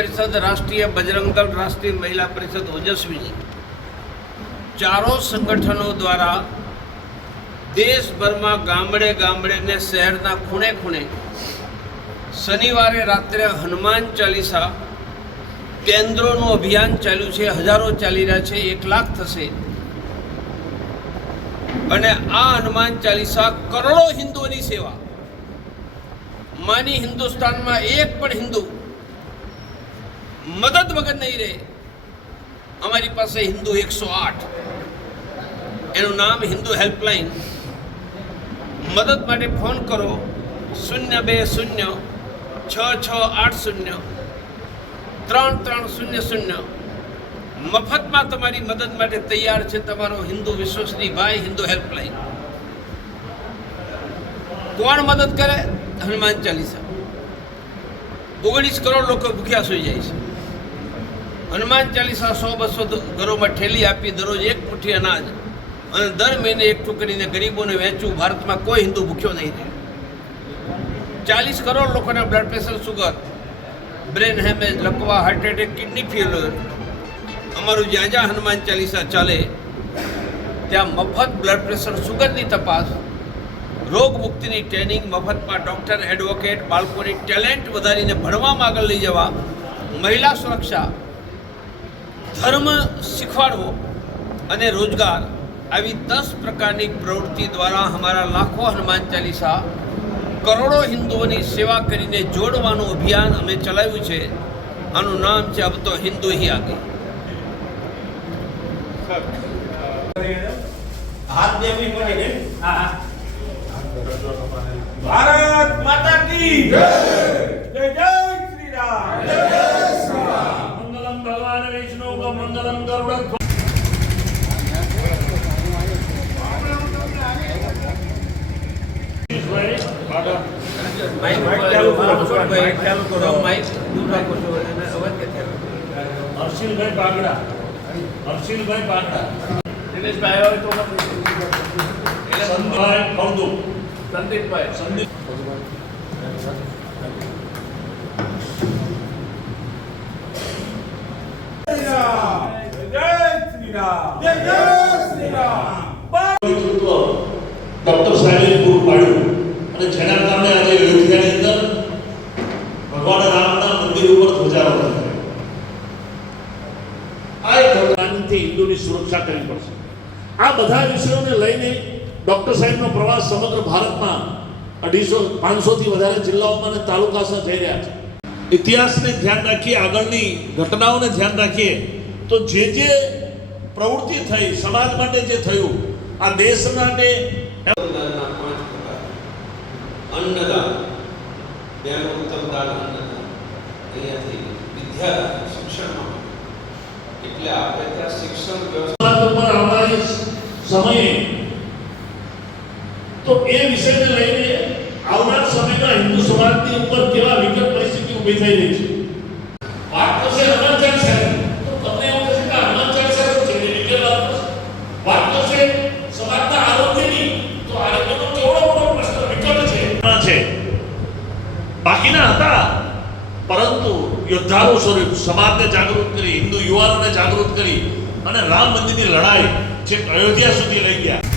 परिषद, राष्ट्रीय बजरंग दल, राष्ट्रीय महिला परिषद ओजस्वी चारों संगठनों द्वारा देशभर में गामडे गामडे ने शहरना खूणे खूणे शनिवारे रात्रे हनुमान चालीसा केन्द्रों अभियान चालू है। हजारों चाली रहा है, 1 लाख थशे अने आ हनुमान चालीसा करोड़ों हिंदुओं की सेवा। मानी हिंदुस्तान में एक पण हिंदू मदद वगर नहीं रहे। अमारी पास हिंदू 108 एनु नाम हिंदू हेल्पलाइन। मदद माटे फोन करो 020 6680 3300। मफत में तमारी मदद माटे तैयार है तमारो हिंदू विश्वसनीय भाई हिंदू हेल्पलाइन। कौन मदद करे? हनुमान चालीसा। 19 करोड़ लोग भूख्या सुई जाए। हनुमान चालीसा 100-200 घरों में ठेली आपी दररोज 1 मुठ्ठी अनाज और दर महीने 1 टुकड़ी ने गरीबों ने वेचू। भारत में कोई हिंदू भूख्यो नहीं रहे। 40 करोड़ लोगों ने ब्लड प्रेशर, शुगर, ब्रेन हेमेज, लकवा, हार्ट एटेक, किडनी फेलियर। अमरु ज्यां ज्यां हनुमान चालीसा चाले त्या मफत ब्लड प्रेशर, शुगर की तपास, रोग मुक्ति की ट्रेनिंग, मफत में डॉक्टर, एडवोकेट, बाळकों की टेलेंट वधारीने भणवामां आगळ लई जवा, महिला सुरक्षा, धर्म शीखवाड़वो अने रोजगार, આવી 10 प्रकारनी प्रवृत्ति द्वारा हमारा लाखों हनुमान चालीसा करोड़ों हिंदुओं की सेवा करीने जोड़वानुं अभियान अमे चलाव्युं छे। आनुं नाम छे अब तो हिंदू ही आगे। हाथ देवी पड़े। भारत माता की जय। जय जय श्री राम। जय श्री राम। मंगलम भगवान विष्णु का मंगलम गरुड़। हर्षिलभाई पागड़ा, हर्षिलभाई पागड़ा, दिनेशभाई आवे तो संदीपभाई खौदू, संदीपभाई, संदीप जय श्री राम। जय जय श्री राम। डॉक्टर साहेब पूરું પાડ્યું અને જેના કારણે આજે અયોધ્યાની અંદર ભગવાન રામના મંદિર ઉપર ધ્વજારોહણ થયું। આ એક ભગવાનથી હિન્દુની સુરક્ષા કરવી પડશે। આ બધા વિષયોને લઈને ડોક્ટર સાહેબનો પ્રવાસ સમગ્ર ભારતમાં 250-500 થી વધારે જિલ્લાઓમાં અને તાલુકામાં જઈ રહ્યા છે। ઇતિહાસને ધ્યાન રાખી, આગળની ઘટનાઓને ધ્યાન રાખીએ તો જે પ્રવૃત્તિ થઈ, સમાજ માટે જે થયું, આ દેશ માટે अन्नदान, उत्तम दान अन्नदान, अहींयाथी विद्यादान, शिक्षण एटले आपणे त्यां शिक्षण व्यवस्था पर आवनारी समये तो ए विषयने लईने आवनार समयना हिंदू समाजनी उपर केवा विकट परिस्थिति ऊभी થઈ રહી છે। વાત કરશે હનુમાન ચાલીસા, તો તમને એવું થશે કે હનુમાન ચાલીસા તો છે વિકટ વાત કરશે સમાજના આરોગ્યની, તો આરોગ્યનો કેવડો મોટો પ્રશ્ન વિકટ છે। બાકીના હતા, પરંતુ યોદ્ધાઓ સ્વરૂપ સમાજને જાગૃત કરી, હિન્દુ યુવાનોને જાગૃત કરી અને રામ મંદિરની લડાઈ જે અયોધ્યા સુધી લઈ ગયા।